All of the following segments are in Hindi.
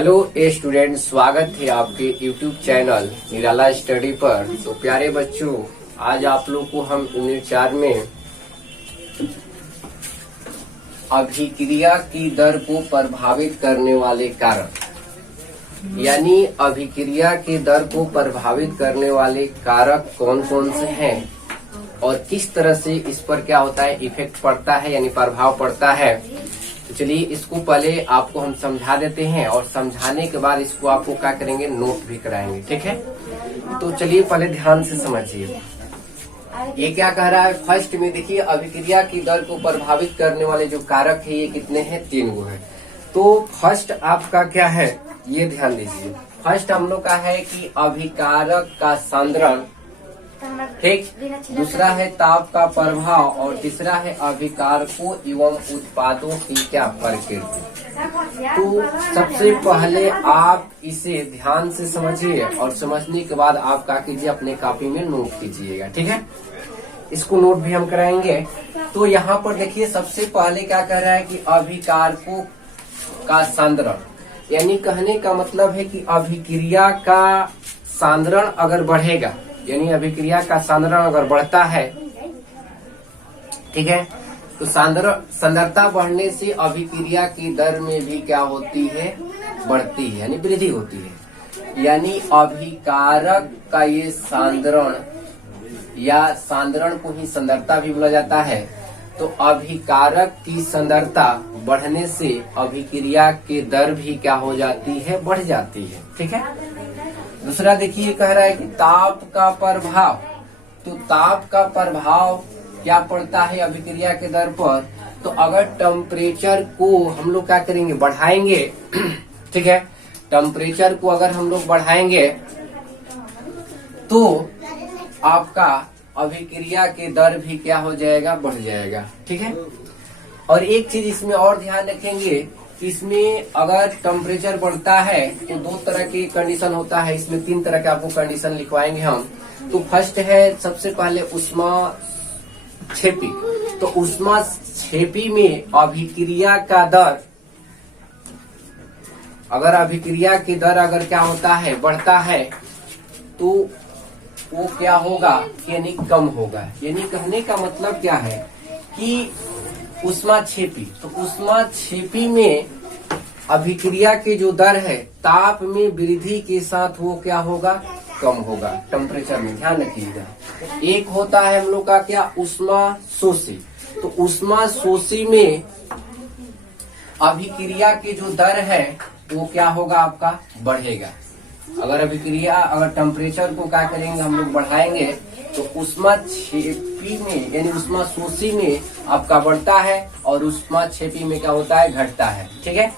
हेलो स्टूडेंट, स्वागत है आपके यूट्यूब चैनल निराला स्टडी पर। तो प्यारे बच्चों, आज आप लोग को हम यूनिट 4 में अभिक्रिया की दर को प्रभावित करने वाले कारक, यानी अभिक्रिया की दर को प्रभावित करने वाले कारक कौन कौन से हैं और किस तरह से इस पर क्या होता है, इफेक्ट पड़ता है यानी प्रभाव पड़ता है। तो चलिए इसको पहले आपको हम समझा देते हैं और समझाने के बाद इसको आपको क्या करेंगे, नोट भी कराएंगे, ठीक है। तो चलिए पहले ध्यान से समझिए ये क्या कह रहा है। फर्स्ट में देखिए, अभिक्रिया की दर को प्रभावित करने वाले जो कारक है ये कितने हैं, 3 गो है। तो फर्स्ट आपका क्या है, ये ध्यान दीजिए। फर्स्ट हम लोग का है कि अभिकारक का सांद्रण, ठीक। दूसरा है ताप का प्रभाव और तीसरा है अभिकारकों एवं उत्पादों की क्या प्रकृति। तो सबसे पहले आप इसे ध्यान से समझिए और समझने के बाद आप क्या कीजिए, अपने कॉपी में नोट कीजिएगा, ठीक है। इसको नोट भी हम कराएंगे। तो यहाँ पर देखिए, सबसे पहले क्या कह रहा है कि अभिकारकों का सांद्रण, यानी कहने का मतलब है कि अभिक्रिया का सांद्रण अगर बढ़ेगा, यानी अभिक्रिया का सांद्रण अगर बढ़ता है, ठीक है, तो सांद्रता बढ़ने से अभिक्रिया की दर में भी क्या होती है, बढ़ती है, यानी वृद्धि होती है। यानी अभिकारक का ये सांद्रण या सांद्रण को ही सांद्रता भी बोला जाता है। तो अभिकारक की सांद्रता बढ़ने से अभिक्रिया की दर भी क्या हो जाती है, बढ़ जाती है, ठीक है। दूसरा देखिए, कह रहा है कि ताप का प्रभाव। तो ताप का प्रभाव क्या पड़ता है अभिक्रिया के दर पर। तो अगर टेम्परेचर को हम लोग क्या करेंगे, बढ़ाएंगे, ठीक है, टेम्परेचर को अगर हम लोग बढ़ाएंगे तो आपका अभिक्रिया के दर भी क्या हो जाएगा, बढ़ जाएगा, ठीक है। और एक चीज इसमें और ध्यान रखेंगे, इसमें अगर टेम्परेचर बढ़ता है तो 2 तरह की कंडीशन होता है। इसमें 3 तरह के आपको कंडीशन लिखवाएंगे हम। तो फर्स्ट है सबसे पहले उष्मा क्षेपी। तो उष्मा क्षेपी में अभिक्रिया का दर, अगर अभिक्रिया की दर अगर क्या होता है, बढ़ता है, तो वो क्या होगा, यानी कम होगा। यानी कहने का मतलब क्या है कि ऊष्माक्षेपी, तो ऊष्माक्षेपी में अभिक्रिया की जो दर है ताप में वृद्धि के साथ वो क्या होगा, कम होगा टेम्परेचर में, ध्यान रखिएगा। एक होता है हम लोग का क्या, ऊष्माशोषी। तो ऊष्माशोषी में अभिक्रिया की जो दर है वो क्या होगा, आपका बढ़ेगा। अगर अभिक्रिया, अगर टेम्परेचर को क्या करेंगे, हम लोग बढ़ाएंगे, तो ऊष्माक्षेपी में यानी ऊष्माशोषी में आपका बढ़ता है और ऊष्माक्षेपी में क्या होता है, घटता है, ठीक है।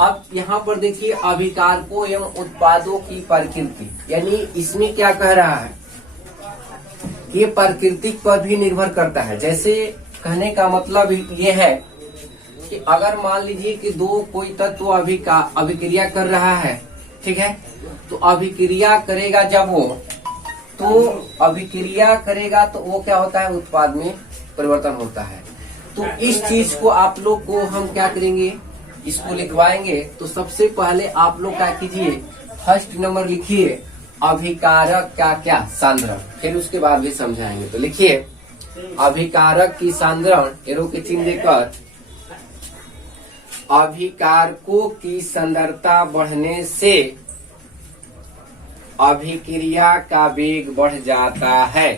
अब यहाँ पर देखिए, अभिकारकों एवं उत्पादों की प्रकृति, यानी इसमें क्या कह रहा है, ये प्रकृति पर भी निर्भर करता है। जैसे कहने का मतलब ये है कि अगर मान लीजिए कि कोई तत्व अभिक्रिया कर रहा है, ठीक है, तो अभिक्रिया करेगा जब वो, तो अभिक्रिया करेगा तो वो क्या होता है, उत्पाद में परिवर्तन होता है। तो इस चीज को आप लोग को हम क्या करेंगे, इसको लिखवाएंगे। तो सबसे पहले आप लोग क्या कीजिए, फर्स्ट नंबर लिखिए अभिकारक का क्या, सांद्रण, फिर उसके बाद भी समझाएंगे। तो लिखिए अभिकारक की सांद्रण, एरो के चिन्ह देकर, अभिकारकों की सांद्रता बढ़ने से अभिक्रिया का वेग बढ़ जाता है।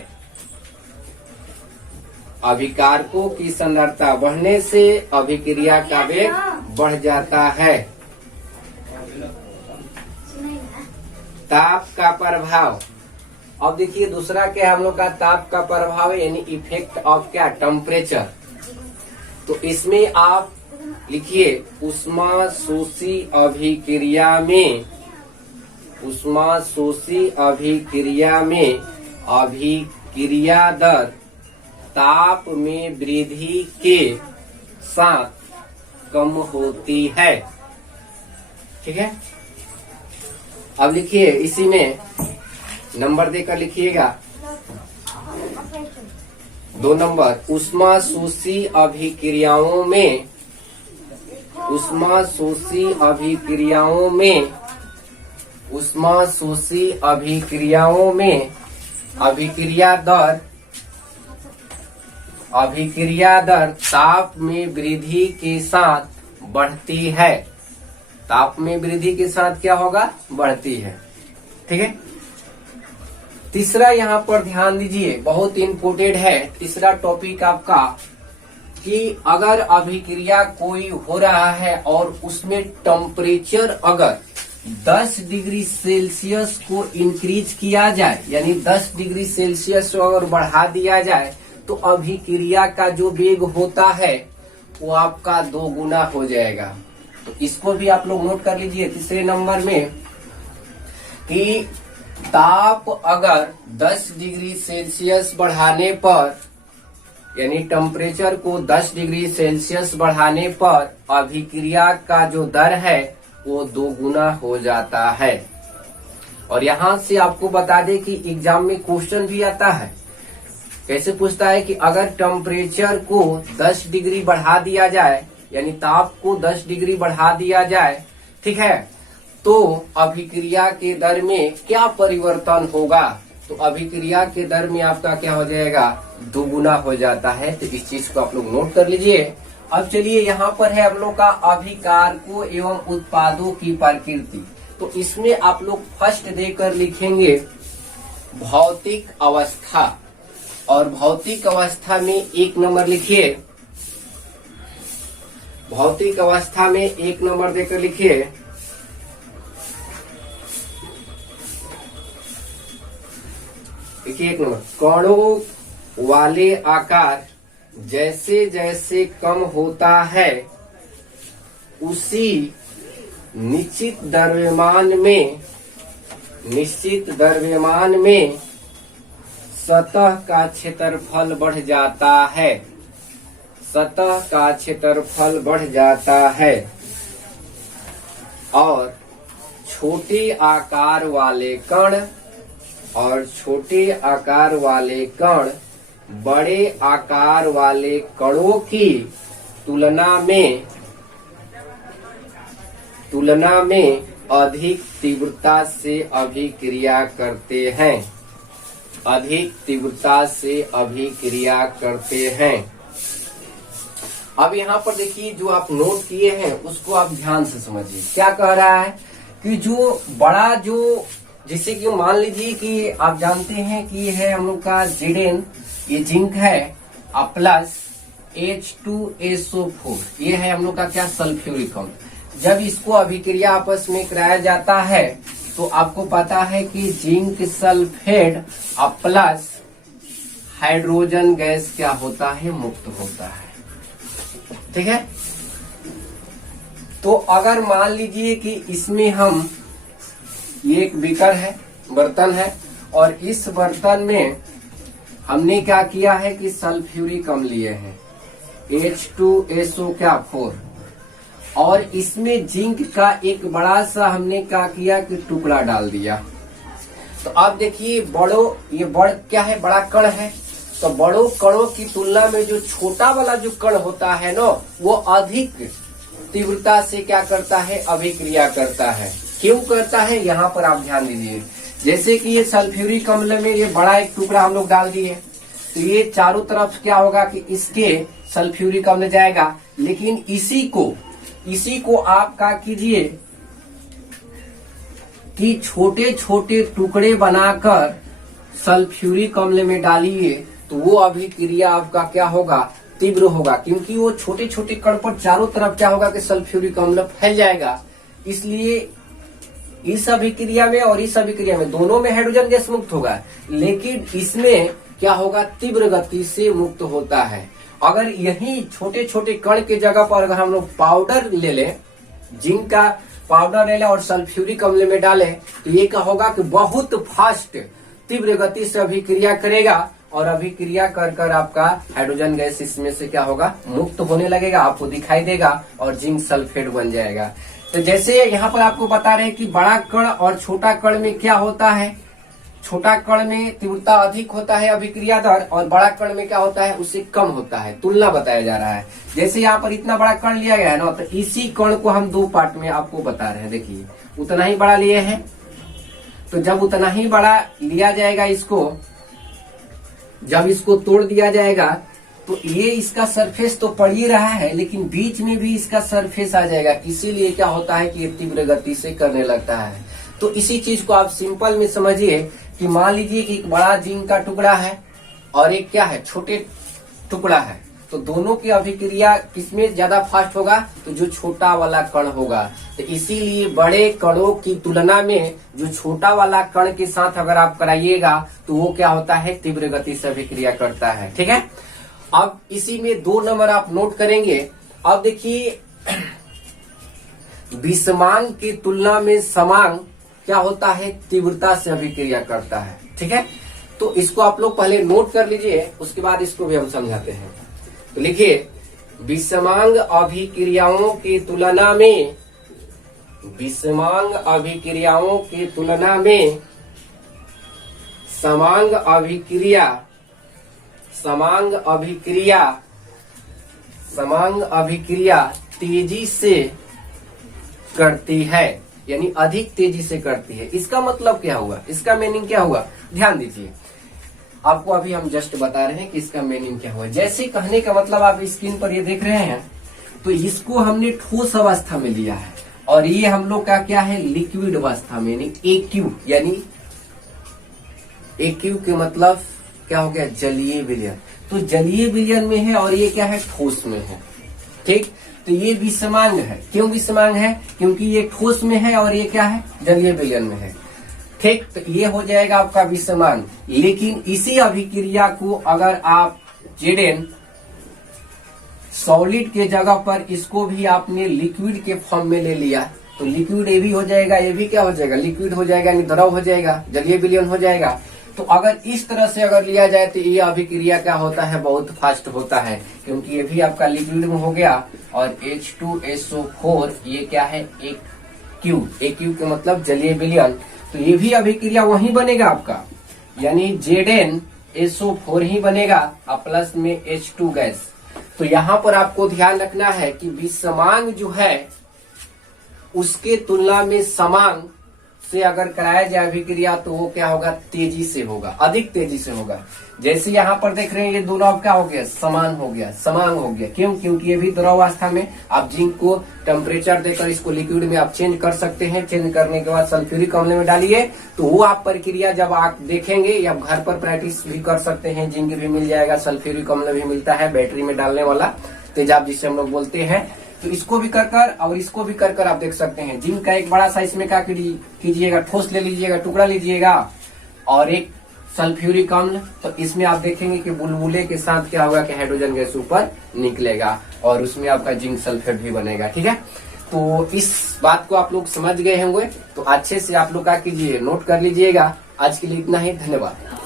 अभिकारकों की सांद्रता बढ़ने से अभिक्रिया का वेग बढ़ जाता है। ताप का प्रभाव। अब देखिए दूसरा क्या हम लोग का, ताप का प्रभाव यानी इफेक्ट ऑफ क्या, टेम्परेचर। तो इसमें आप लिखिए ऊष्माशोषी अभिक्रिया में, ऊष्माशोषी अभिक्रिया में अभिक्रिया दर ताप में वृद्धि के साथ कम होती है, ठीक है। अब लिखिए, इसी में नंबर देकर लिखिएगा 2 नंबर, ऊष्माशोषी अभिक्रियाओं में उष्माशोषी अभिक्रियाओं में अभिक्रिया दर ताप में वृद्धि के साथ बढ़ती है। ताप में वृद्धि के साथ क्या होगा? बढ़ती है। ठीक है। तीसरा यहाँ पर ध्यान दीजिए, बहुत इम्पोर्टेंट है तीसरा टॉपिक आपका, कि अगर अभिक्रिया कोई हो रहा है और उसमें टेम्परेचर अगर 10 डिग्री सेल्सियस को इंक्रीज किया जाए, यानी 10 डिग्री सेल्सियस अगर बढ़ा दिया जाए, तो अभिक्रिया का जो वेग होता है वो आपका 2 गुना हो जाएगा। तो इसको भी आप लोग नोट कर लीजिए तीसरे नंबर में, कि ताप अगर 10 डिग्री सेल्सियस बढ़ाने पर, यानी टेम्परेचर को 10 डिग्री सेल्सियस बढ़ाने पर अभिक्रिया का जो दर है वो 2 गुना हो जाता है। और यहाँ से आपको बता दें कि एग्जाम में क्वेश्चन भी आता है। कैसे पूछता है कि अगर टेम्परेचर को 10 डिग्री बढ़ा दिया जाए, यानी ताप को 10 डिग्री बढ़ा दिया जाए, ठीक है, तो अभिक्रिया के दर में क्या परिवर्तन होगा? तो अभिक्रिया के दर में आपका क्या हो जाएगा? 2 गुना हो जाता है। तो इस चीज को आप लोग नोट कर लीजिए। अब चलिए यहाँ पर है हम लोग का अभिकारकों एवं उत्पादों की प्रकृति। तो इसमें आप लोग फर्स्ट देकर लिखेंगे भौतिक अवस्था, और भौतिक अवस्था में 1 नंबर लिखिए। भौतिक अवस्था में 1 नंबर देकर लिखिए देखिए 1 नंबर, कणों वाले आकार जैसे जैसे कम होता है उसी निश्चित द्रव्यमान में सतह का क्षेत्रफल बढ़ जाता है। सतह का क्षेत्रफल बढ़ जाता है और छोटे आकार वाले कण बड़े आकार वाले कणों की तुलना में अधिक तीव्रता से अभिक्रिया करते हैं। अब यहाँ पर देखिए, जो आप नोट किए हैं उसको आप ध्यान से समझिए। क्या कह रहा है कि जो बड़ा, जो जिसे कि मान लीजिए कि आप जानते हैं कि ये है हम लोग का Zn, ये जिंक है, प्लस H2SO4, ये है हम लोग का क्या? सल्फ्यूरिक अम्ल। जब इसको अभिक्रिया आपस में कराया जाता है तो आपको पता है कि zinc sulphate plus hydrogen gas क्या होता है? मुक्त होता है। ठीक है। तो अगर मान लीजिए कि इसमें हम, ये एक बीकर है, बर्तन है, और इस बर्तन में हमने क्या किया है कि सल्फ्यूरिक अम्ल लिए हैं H2SO4, और इसमें जिंक का एक बड़ा सा हमने क्या किया कि टुकड़ा डाल दिया। तो अब देखिए ये क्या है? बड़ा कण है। तो बड़ों कणों की तुलना में जो छोटा वाला जो कण होता है ना, वो अधिक तीव्रता से क्या करता है? अभिक्रिया करता है। क्यों करता है? यहाँ पर आप ध्यान दीजिए। जैसे कि ये सल्फ्यूरिक अम्ल में ये बड़ा एक टुकड़ा हम लोग डाल दिए, तो ये चारों तरफ क्या होगा कि इसके सल्फ्यूरिक अम्ल जाएगा, लेकिन इसी को आप क्या कीजिए कि छोटे छोटे टुकड़े बनाकर सल्फ्यूरिक अम्ल में डालिए, तो वो अभिक्रिया आपका क्या होगा? तीव्र होगा, क्योंकि वो छोटे छोटे कण पर चारों तरफ क्या होगा कि सल्फ्यूरिक अम्ल फैल जाएगा। इसलिए इस अभिक्रिया में और इस अभिक्रिया में दोनों में हाइड्रोजन गैस मुक्त होगा, लेकिन इसमें क्या होगा? तीव्र गति से मुक्त होता है। अगर यही छोटे छोटे कण के जगह पर अगर हम लोग पाउडर ले लें, जिंक का पाउडर ले लें और सल्फ्यूरिक अम्ल में डालें, तो ये क्या होगा कि बहुत फास्ट तीव्र गति से अभिक्रिया करेगा, और अभिक्रिया कर कर आपका हाइड्रोजन गैस इसमें से क्या होगा? मुक्त होने लगेगा, आपको दिखाई देगा, और जिंक सल्फेट बन जाएगा। तो जैसे यहाँ पर आपको बता रहे हैं कि बड़ा कण और छोटा कण में क्या होता है छोटा कण में तीव्रता अधिक होता है अभिक्रिया दर, और बड़ा कण में क्या होता है, उससे कम होता है। तुलना बताया जा रहा है। जैसे यहाँ पर इतना बड़ा कण लिया गया है ना, तो इसी कण को हम दो पार्ट में आपको बता रहे हैं। देखिए उतना ही बड़ा लिए हैं, तो जब उतना ही बड़ा लिया जाएगा इसको, जब इसको तोड़ दिया जाएगा तो ये इसका सरफेस तो पड़ ही रहा है, लेकिन बीच में भी इसका सरफेस आ जाएगा। इसीलिए क्या होता है कि ये तीव्र गति से करने लगता है। तो इसी चीज को आप सिंपल में समझिए कि मान लीजिए कि एक बड़ा जिंक का टुकड़ा है और एक क्या है, छोटे टुकड़ा है, तो दोनों की अभिक्रिया किसमें ज्यादा फास्ट होगा, तो जो छोटा वाला कण होगा। तो इसीलिए बड़े कणों की तुलना में जो छोटा वाला कण के साथ अगर आप कराइएगा तो वो क्या होता है, तीव्र गति से अभिक्रिया करता है। ठीक है, अब इसी में 2 नंबर आप नोट करेंगे। अब देखिए विषमांग की तुलना में समांग क्या होता है, तीव्रता से अभिक्रिया करता है। ठीक है, तो इसको आप लोग पहले नोट कर लीजिए, उसके बाद इसको भी हम समझाते हैं। तो लिखिए, विषमांग अभिक्रियाओं की तुलना में, विषमांग अभिक्रियाओं की तुलना में समांग अभिक्रिया, समांग अभिक्रिया, समांग अभिक्रिया तेजी से करती है, यानी अधिक तेजी से करती है। इसका मतलब क्या हुआ, इसका मीनिंग क्या हुआ, ध्यान दीजिए। आपको अभी हम जस्ट बता रहे हैं कि इसका मीनिंग क्या हुआ। जैसे कहने का मतलब आप स्क्रीन पर ये देख रहे हैं, तो इसको हमने ठोस अवस्था में लिया है और ये हम लोग का क्या है, लिक्विड अवस्था में, यानी एक्यू, यानी एक्यू के मतलब क्या हो गया, जलीय विलयन। तो जलीय विलयन में है और ये क्या है, ठोस में है। ठीक, तो ये विषमांग है। क्यों विषमांग है, क्योंकि ये ठोस में है और ये क्या है, जलीय विलयन में है। ठीक, तो ये हो जाएगा आपका विषमांग। लेकिन इसी अभिक्रिया को अगर आप जेडेन सॉलिड के जगह पर इसको भी आपने लिक्विड के फॉर्म में ले लिया, तो लिक्विड ये भी हो जाएगा, ये भी क्या हो जाएगा, लिक्विड हो जाएगा, यानी द्रव हो जाएगा, जलीय विलयन हो जाएगा। तो अगर इस तरह से अगर लिया जाए तो ये अभिक्रिया क्या होता है, बहुत फास्ट होता है, क्योंकि ये भी आपका लिक्विड में हो गया। और H2SO4 ये क्या है, एक क्यू, एक क्यू के मतलब जलीय विलयन। तो ये भी अभिक्रिया वही बनेगा आपका, यानी ZnSO4 ही बनेगा प्लस में H2 गैस। तो यहाँ पर आपको ध्यान रखना है कि विषमांग जो है उसके तुलना में समांग से अगर कराया जाए अभिक्रिया तो वो क्या होगा, तेजी से होगा, अधिक तेजी से होगा। जैसे यहाँ पर देख रहे हैं ये दोनों अब क्या हो गया, समान हो गया, समांग हो गया। क्यों, क्योंकि ये भी द्रवावस्था में। आप जिंक को टेम्परेचर देकर इसको लिक्विड में आप चेंज कर सकते हैं। चेंज करने के बाद सल्फ्यूरिक अम्ल में डालिए, तो वो आप प्रक्रिया जब आप देखेंगे या घर पर प्रैक्टिस भी कर सकते हैं। जिंक भी मिल जाएगा, सल्फ्यूरिक अम्ल भी मिलता है, बैटरी में डालने वाला तेजाब जिसे हम लोग बोलते हैं। तो इसको भी कर कर और इसको भी कर कर आप देख सकते हैं। जिंक का एक बड़ा साइज में क्या कीजिएगा, ठोस ले लीजिएगा, टुकड़ा लीजिएगा, और एक सल्फ्यूरिक अम्ल। तो इसमें आप देखेंगे कि बुलबुले के साथ क्या होगा कि हाइड्रोजन गैस ऊपर निकलेगा और उसमें आपका जिंक सल्फेट भी बनेगा। ठीक है, तो इस बात को आप लोग समझ गए होंगे, तो अच्छे से आप लोग क्या कीजिए, नोट कर लीजिएगा। आज के लिए इतना ही, धन्यवाद।